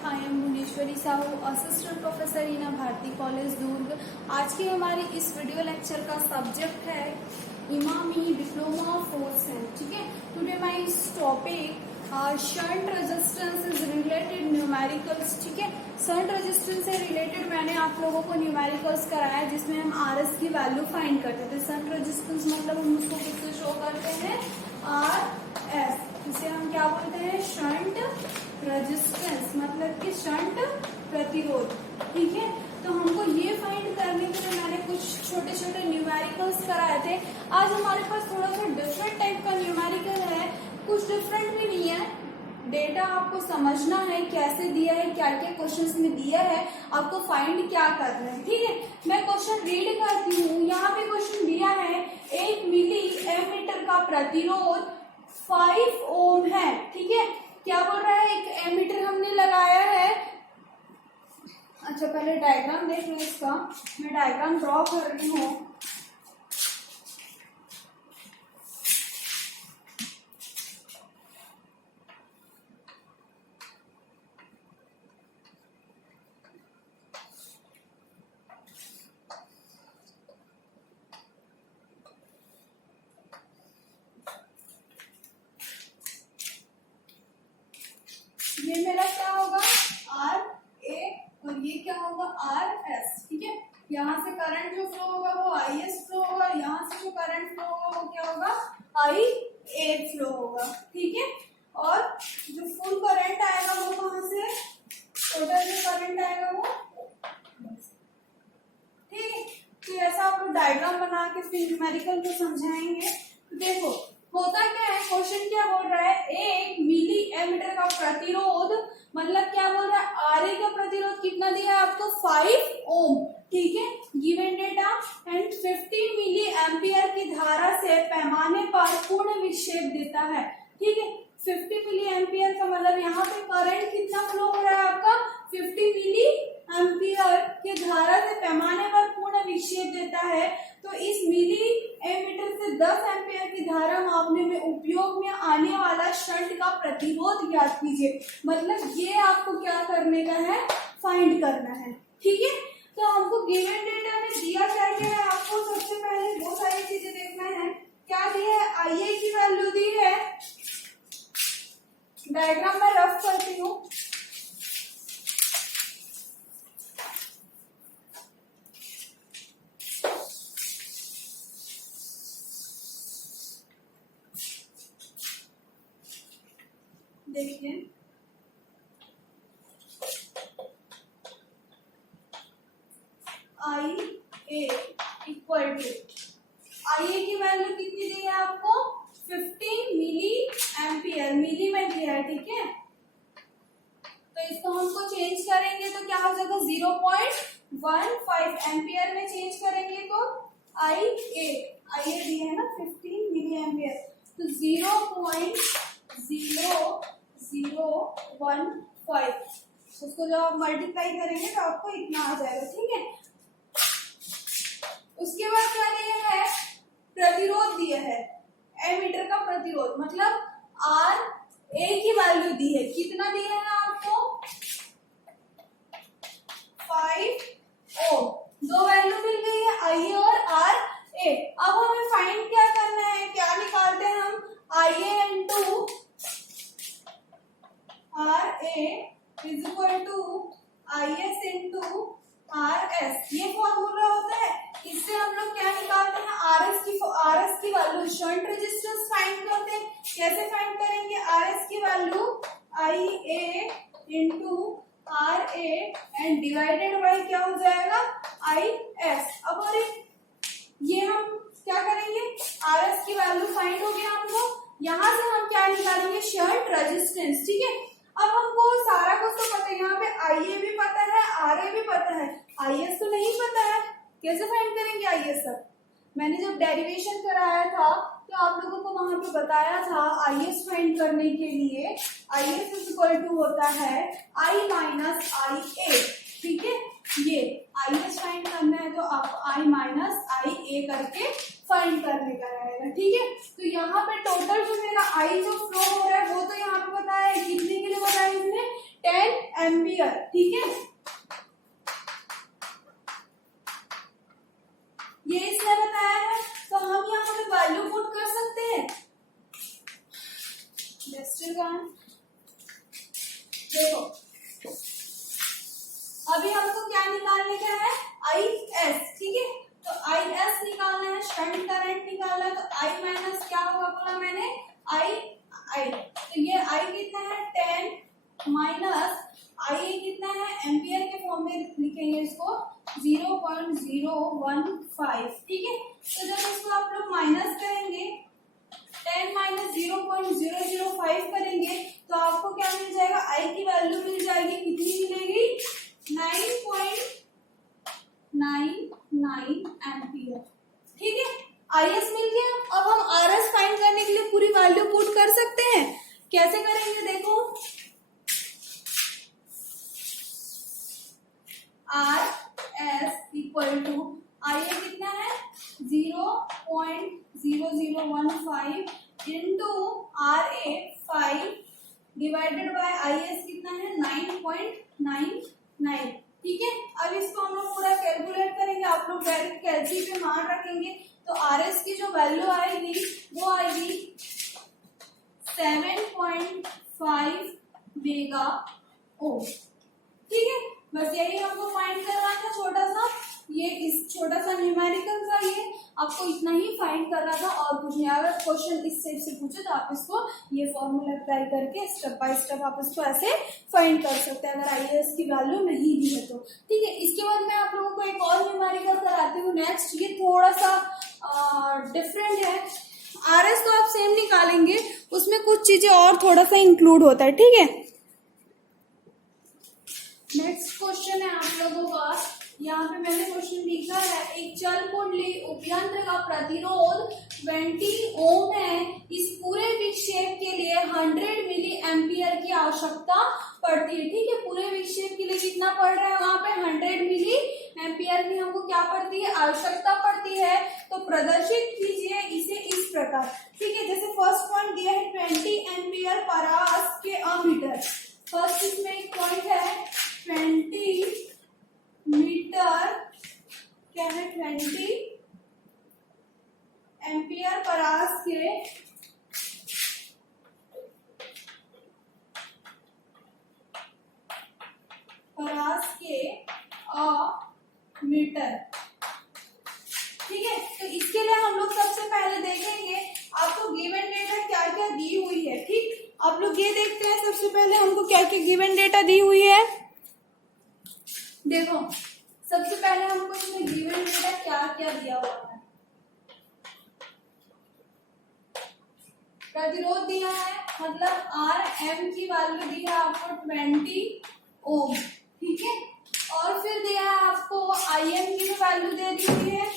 I am Bhuvaneshwari Sahu, assistant professor in Bharti college Durg. आज के हमारे इस वीडियो लेक्चर का सब्जेक्ट है इमामी डिप्लोमा फोर्थ सेम। ठीक है, today my topic shunt resistance is related numericals. ठीक है, शंट रेजिस्टेंस से रिलेटेड मैंने आप लोगों को न्यूमेरिकल्स कराया जिसमें हम आरएस की वैल्यू फाइंड करते थे। शंट रेजिस्टेंस मतलब हम उसको किससे शो करते हैं, आर एस, जिसे हम क्या बोलते हैं, शंट रेजिस्टेंस, मतलब कि शंट प्रतिरोध। ठीक है, तो हमको ये फाइंड करने के लिए मैंने कुछ छोटे छोटे न्यूमेरिकल्स कराए थे। आज हमारे पास थोड़ा सा डिफरेंट टाइप का न्यूमेरिकल है, कुछ डिफरेंट भी नहीं है। डेटा आपको समझना है कैसे दिया है, क्या क्या क्वेश्चंस में दिया है, आपको फाइंड क्या करना है। ठीक है, मैं क्वेश्चन रीड करती हूँ। यहाँ पे क्वेश्चन दिया है 1 मिली एमीटर का प्रतिरोध 5 ओम है। ठीक है, क्या बोल रहा है, एक एमीटर हमने लगाया है। अच्छा, पहले डायग्राम देख लें इसका। मैं डायग्राम ड्रॉ कर रही हूँ। ये मेरा क्या होगा, आर ए, और ये क्या होगा, आर एस। ठीक है, यहाँ से करंट जो फ्लो होगा वो आई एस फ्लो होगा, यहाँ से जो करंट फ्लो होगा वो क्या होगा, आई ए फ्लो होगा। ठीक है, और जो फुल करंट आएगा वो कहाँ से, टोटल जो करंट आएगा वो। ठीक है, तो ऐसा आप लोग डायग्राम बना के फिर न्यूमेरिकल को समझाएंगे। देखो होता क्या है, क्वेश्चन क्या बोल रहा है, 1 मिली एमीटर का प्रतिरोध, मतलब क्या बोल रहा है, आरए का प्रतिरोध कितना दिया है आपको, 5 ओम। ठीक है, given data and 50 milliampere की धारा से पैमाने पर पूर्ण विक्षेप देता है। ठीक है, 50 मिली एम्पियर का मतलब यहाँ पे करंट कितना फ्लो हो रहा है आपका, 50 मिली एम्पियर की धारा से पैमाने पर पूर्ण विक्षेप देता है। तो इस मिली एमीटर से 10 एम्पियर की धारा मापने में उपयोग में आने वाला शंट का प्रतिरोध ज्ञात कीजिए। मतलब ये आपको क्या करने का है, फाइंड करना है। ठीक है, तो हमको गिवन डेटा में दिया क्या है, आपको सबसे पहले बहुत सारी चीजें देखना है। क्या दिया है, आईए की वैल्यू दी है, डायग्राम में रफ करती हूँ। देखिए आई ए इक्वल टू, आई ए की वैल्यू कितनी दी है आपको, 15 मिली एम्पियर, मिली में दिया है। ठीक है, तो इसको हमको चेंज करेंगे तो क्या हो जाएगा, 0.15 एम्पियर में चेंज करेंगे तो आई ए दिया है ना 15 मिली एम्पियर, तो 0.0015, उसको जब आप मल्टीप्लाई करेंगे तो आपको इतना आ जाएगा। ठीक है, उसके बाद क्या दिया है, प्रतिरोध दिया है, एमीटर का प्रतिरोध, मतलब आर ए की वैल्यू दी है, कितना दिया है आपको, 5 ओम। दो वैल्यू मिल गई है, आई ए और आर ए। अब हमें फाइंड क्या करना है, क्या निकालते हैं हम, I A into are A is equal to I S into R S. ये फॉर्मूला होता है, इससे हम लोग क्या निकालते हैं, आर एस की वैल्यू, शंट रेजिस्टेंस फाइंड करते हैं। कैसे फाइंड करेंगे, आर एस की value I A into are A and divided by क्या हो जाएगा, आई एस। अब और ये हम क्या करेंगे, आर एस की वैल्यू फाइंड हो गया हमको, यहाँ से हम क्या निकालेंगे, शंट रेजिस्टेंस। ठीक है, अब हमको सारा कुछ तो पता है, यहाँ पे आई ए भी पता है, आर ए भी पता है, आई एस तो नहीं पता है। कैसे फाइंड करेंगे आई एस, सब मैंने जब डेरिवेशन कराया था तो आप लोगों को वहां पे बताया था, आई एस फाइंड करने के लिए i S is equal to होता है आई माइनस आई ए। ठीक है, ये आई एस फाइंड करना है तो आपको आई माइनस आई ए करके फाइंड करने का रहेगा। ठीक है, तो यहाँ पे टोटल जो मेरा आई जो फ्लो हो रहा है वो तो यहाँ पे बताया है, कितने के लिए बताया इसने, 10 एम्पियर, ठीक है। ये इसने बताया है, तो हम यहाँ पे वैल्यू पुट कर सकते हैं। देखो अभी हमको क्या निकालने का है, आई एस, ठीक है। तो आई एस निकालना है, शंट करंट निकालना है, तो आई माइनस क्या होगा बोला मैंने, आई आई। तो ये आई कितना है 10 माइनस आई कितना है, एम्पियर के फॉर्म में लिखेंगे इसको 0.015, ठीक है। तो जब इसको आप लोग माइनस करेंगे 10 माइनस 0.005 करेंगे तो आपको क्या मिल जाएगा, आई की वैल्यू मिल जाएगी, कितनी मिलेगी 9.99 एम्पियर, ठीक है। आई एस मिल गया। अब हम आर एस फाइंड करने के लिए पूरी वैल्यू पुट कर सकते हैं। कैसे करेंगे देखो, r s equal to i a कितना है 0.0015 into are a 5 divided by i s कितना है 9.99, ठीक है। अब इसको हम लोग पूरा कैलकुलेट करेंगे, आप लोग डायरेक्ट कैलसी पे मान रखेंगे तो आर एस की जो वैल्यू आएगी वो आएगी 7.5 मेगा ओम, ठीक है। बस यही हमको फाइंड करना था, छोटा सा ये इस छोटा सा न्यूमेरिकल था, ये आपको इतना ही फाइंड करना था और कुछ नहीं। अगर क्वेश्चन इस टाइप से पूछे तो आप इसको ये फॉर्मूला अप्लाई करके स्टेप बाय स्टेप आप इसको ऐसे फाइंड कर सकते हैं, अगर आईएएस की वैल्यू नहीं दी है तो, ठीक है। इसके बाद मैं आप लोगों को एक और न्यूमेरिकल कराती हूँ नेक्स्ट, ये थोड़ा सा डिफरेंट है। आरएस तो आप सेम निकालेंगे, उसमें कुछ चीजें और थोड़ा सा इंक्लूड होता है, ठीक है। नेक्स्ट क्वेश्चन है आप लोगों का, यहाँ पे मैंने क्वेश्चन लिखा है, एक चल कुंडली उपयंत्र का प्रतिरोध 20 ओम है, इस पूरे विक्षेप के लिए 100 मिली एम्पियर की आवश्यकता पड़ती है, ठीक है। पूरे विक्षेप के लिए कितना पड़ रहा है वहां पे 100 मिली एम्पियर की हमको क्या पड़ती है, आवश्यकता पड़ती है। तो प्रदर्शित कीजिए इसे इस प्रकार, ठीक है। जैसे फर्स्ट पॉइंट दिया है 20 एम्पियर परास के अमीटर, फर्स्ट इसमें एक पॉइंट है 20 मीटर, क्या है 20 एम्पियर परास के मीटर, ठीक है। तो इसके लिए हम लोग सबसे पहले देखेंगे आपको गिवन डेटा क्या क्या दी हुई है, ठीक। आप लोग ये देखते हैं सबसे पहले हमको क्या क्या गिवन डेटा दी हुई है। देखो सबसे पहले हमको इसमें गिवन डेटा क्या क्या दिया हुआ है, प्रतिरोध दिया है, मतलब आर एम की वैल्यू दी है आपको 20 ओम, ठीक है। और फिर दिया है आपको आई एम की भी वैल्यू दे दी हुई है,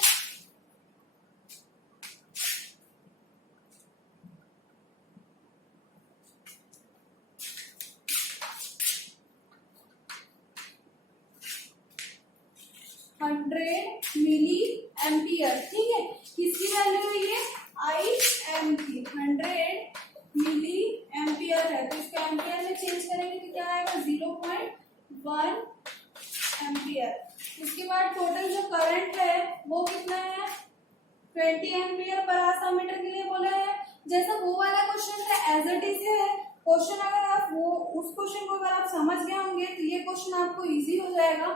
मिली एम्पियर, ठीक है। किसकी वैल्यू है ये, आई एम की 100 मिली एम्पियर है, तो इसको एम्पियर में चेंज करेंगे तो क्या आएगा 0.1 एम्पियर। इसके बाद टोटल जो करंट है वो कितना है 20 एम्पियर पर आसा मीटर के लिए बोला है। जैसा वो वाला क्वेश्चन था एज इट इज है क्वेश्चन, अगर आप वो उस क्वेश्चन को अगर आप समझ गए होंगे तो ये क्वेश्चन आपको इजी हो जाएगा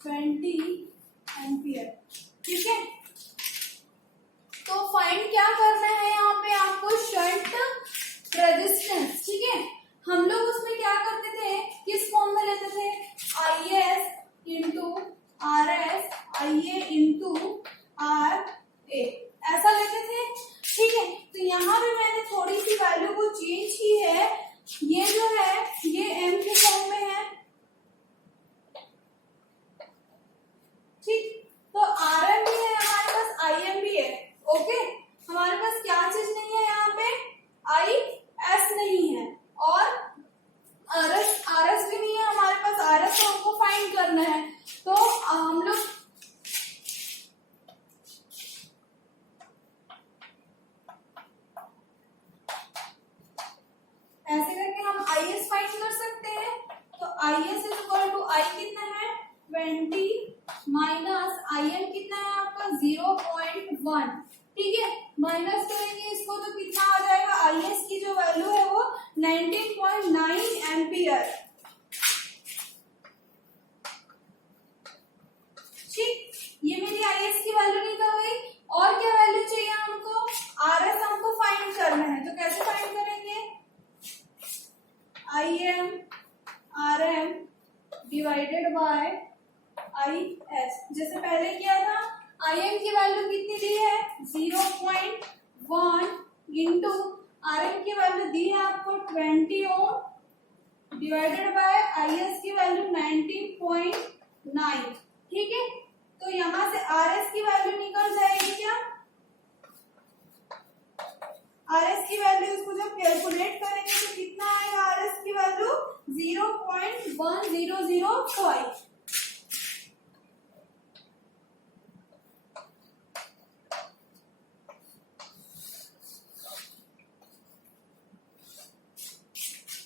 20 एम्पियर, ठीक है। तो फाइंड क्या करना है यहाँ पे आपको, शंट रेजिस्टेंस, ठीक है। हम लोग उसमें क्या करते थे, किस फॉर्म में लेते थे, I S into R S, I A into are A, ऐसा लेते थे, ठीक है। तो यहाँ पे मैंने थोड़ी सी वैल्यू को चेंज की है, ये जो है ये एम के फॉर्म में है, ठीक। तो आर एम भी है हमारे पास, आई एम भी है, ओके। हमारे पास क्या चीज नहीं है यहाँ पे, आई एस नहीं है और आर एस भी नहीं है हमारे पास, आर एस को हमको फाइंड करना है। तो हम लोग ऐसे करके हम आई एस फाइंड कर सकते हैं। तो I S is equal to I कितना है 20 माइनस आई एम कितना है आपका 0.1, ठीक है। माइनस करेंगे इसको तो कितना आ जाएगा, आई एस की जो वैल्यू है वो 19.9 एम्पियर, ठीक। ये मेरी आई एस की वैल्यू निकल गई। और क्या वैल्यू चाहिए हमको, आर एस हमको फाइंड करना है, तो कैसे फाइंड करेंगे, i m r m divided by i s, जैसे पहले किया था। आई एम की वैल्यू कितनी दी है 0.1 इंटू आर एम की वैल्यू दी है आपको 20 ओम डिवाइडेड बाय आई एस की वैल्यू 19.9, ठीक है। तो यहां से आर एस की वैल्यू निकल जाएगी क्या, आर एस की वैल्यू इसको जब कैलकुलेट करेंगे तो कितना आएगा, आर एस की वैल्यू 0.1005,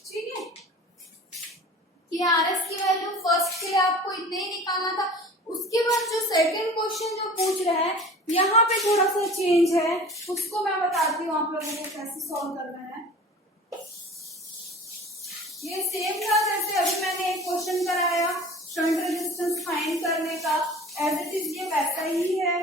ठीक है। ये आर एस की वैल्यू फर्स्ट के लिए आपको इतने ही निकालना था। उसके बाद जो सेकंड क्वेश्चन जो पूछ रहा है यहाँ पे थोड़ा सा चेंज है, उसको मैं बताती हूँ आप लोगों को कैसे सॉल्व करना है। ये सेम था जैसे अभी मैंने एक क्वेश्चन कराया शंट रेजिस्टेंस फाइंड करने का, एज इट इज ये वैसा ही है।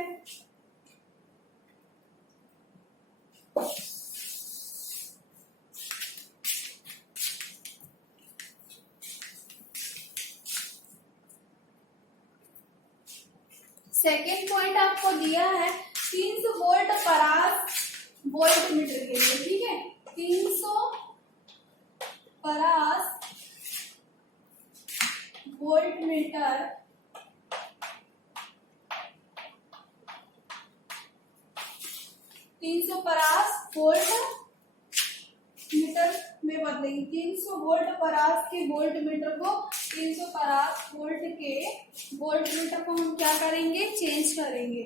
सेकेंड पॉइंट आपको दिया है 300 वोल्ट परास वोल्ट मीटर के लिए, ठीक है। 300 परास वोल्ट मीटर, 300 परास वोल्ट मीटर में बदलेंगे। 300 वोल्ट परास के वोल्ट मीटर को 300 परास वोल्ट के वोल्ट मीटर को हम क्या करेंगे, चेंज करेंगे।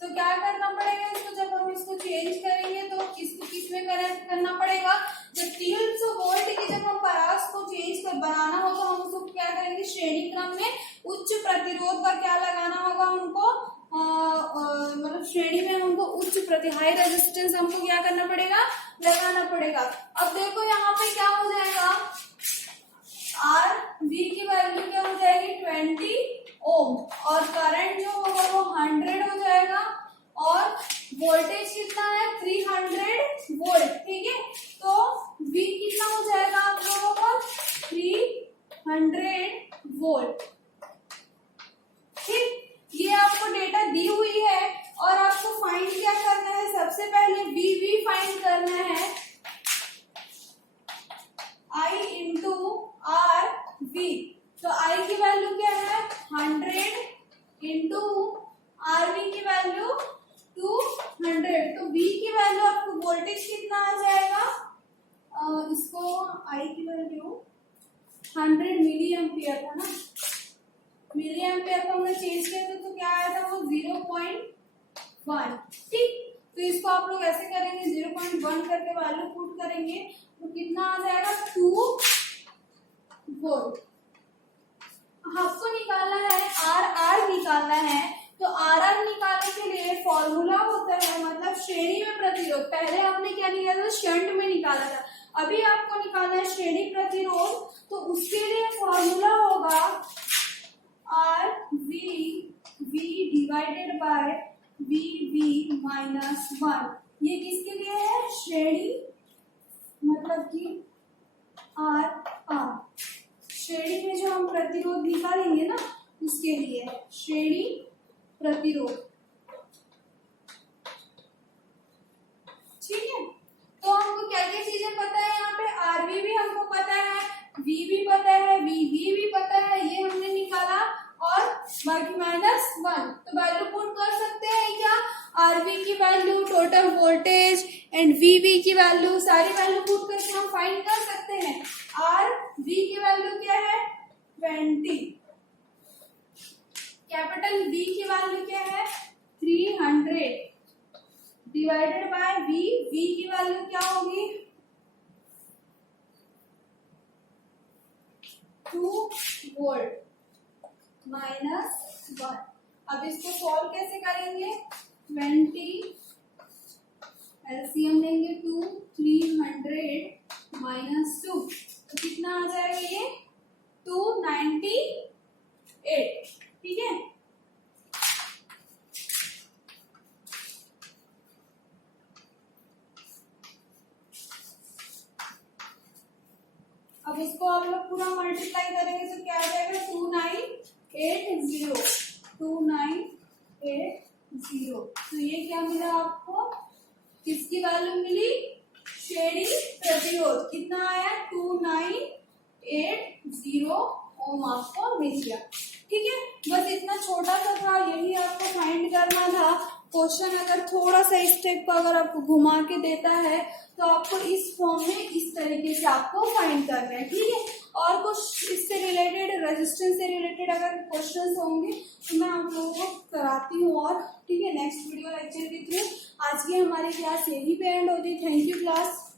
तो क्या करना पड़ेगा इसको, जब हम इसको चेंज करेंगे तो इसको किस में कनेक्ट करना पड़ेगा, जब 300 वोल्ट की जब हम परास को चेंज कर बनाना हो तो हम उसको क्या करेंगे, श्रेणी क्रम में उच्च प्रतिरोध का क्या लगाना होगा हमको, मतलब श्रेणी में हमको उच्च हाई रेजिस्टेंस हमको क्या करना पड़ेगा, लगाना पड़ेगा। अब देखो यहाँ पे क्या हो जाएगा, आर वी की वैल्यू क्या हो जाएगी 20 ओम और करंट जो होगा वो 100 हो जाएगा और वोल्टेज कितना है 300 वोल्ट, ठीक है। तो V कितना हो जाएगा आप लोगों को 300 वोल्ट, ठीक। ये आपको डेटा दी हुई है और आपको फाइंड क्या करना है, सबसे पहले V फाइंड करना है, I इंटू आर वी। तो I की वैल्यू क्या है 100 इंटू आर वी की वैल्यू 200, तो V की वैल्यू आपको वोल्टेज कितना आ जाएगा, इसको I की वैल्यू 100 मिली एम्पियर था ना, मिली एम्पियर को हमने चेंज किया था तो क्या आया था वो 0.1, ठीक। तो इसको आप लोग ऐसे करेंगे 0.1 करके वैल्यू पुट करेंगे तो कितना आ जाएगा 2 वोल्ट। आपको निकालना है आर निकालना है, तो आर निकालने के लिए फॉर्मूला होता है मतलब श्रेणी में प्रतिरोध। पहले हमने क्या निकाला था, शंट में निकाला था, अभी आपको निकालना है श्रेणी प्रतिरोध, तो उसके लिए फॉर्मूला होगा r v divided by v minus 1। ये किसके लिए है, श्रेणी मतलब कि आर श्रेणी में जो हम प्रतिरोध निकालेंगे ना उसके लिए श्रेणी प्रतिरोध, ठीक है। तो हमको क्या क्या चीजें पता है, यहाँ पे आरवी भी हमको पता है, वी भी पता है, वी भी पता है, ये हमने निकाला और बाकी -1। तो वैल्यू पुट कर सकते हैं क्या, आरवी की value, total voltage and v की वैल्यू, सारी वैल्यू पुट करके हम फाइंड कर सकते हैं। आर वी की वैल्यू क्या है 20 वैल्यू क्या होगी 2 वोल्ट -1। अब इसको सॉल्व कैसे करेंगे 20 एलसीएम लेंगे 2 300 -2 तो कितना आ जाएगा ये 298। ठीक है, अब इसको आप लोग पूरा मल्टीप्लाई करेंगे तो क्या आ जाएगा 2980। तो ये क्या मिला आपको, किसकी वैल्यू मिली, श्रेणी प्रतिरोध कितना आया 2980 ओम आपको मिल गया। ठीक है, बस इतना छोटा सा था, यही आपको फाइंड करना था। क्वेश्चन अगर थोड़ा सा स्टेप को अगर आपको घुमा के देता है तो आपको इस फॉर्म में इस तरीके से आपको फाइंड करना है। ठीक है, और कुछ इससे रिलेटेड रेजिस्टेंस से रिलेटेड अगर क्वेश्चंस होंगे तो मैं आप लोगों को कराती हूँ। और ठीक है, नेक्स्ट वीडियो लेक्चर के थ्रू आज की हमारी क्लास यही पे एंड होती है। Thank you class.